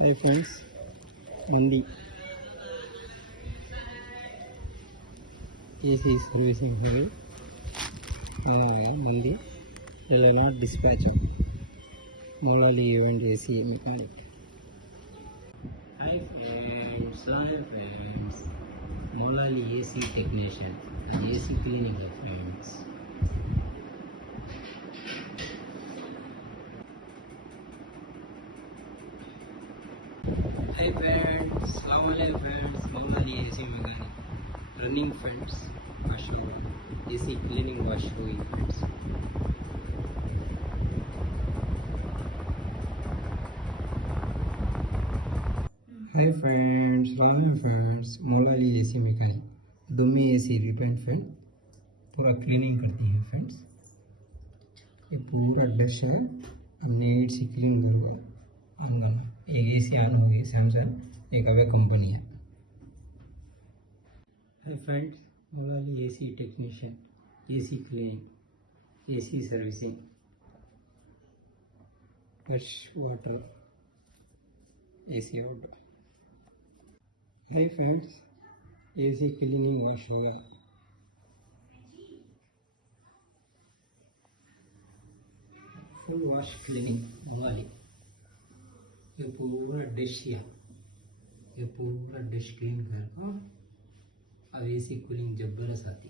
Hi friends, Mandi AC servicing hari Mandi Relana dispatcher Molali event AC mechanic. Hi friends, Molali AC technician, AC cleaning friends. Hi friends, Assalamualaikum friends, Molali AC mechanic, running friends, wash over, AC cleaning wash over friends. Hi friends, Assalamualaikum friends, Molali AC mechanic, Dumi AC repaint friend, पूरा cleaning करती है friends. ये पूरा dust है, NEET से clean करूँगा। एक AC on होगी सैमसंग, एक अवे कंपनी है। Hi friends, Moulali AC technician, AC cleaning, AC servicing, fresh water, AC out. Hi friends, AC cleaning wash होगा। Full wash cleaning Moulali. ये पूरा डिश किया, ये पूरा डिश क्लीन कर अब एसी कूलिंग जबरदस्त आती।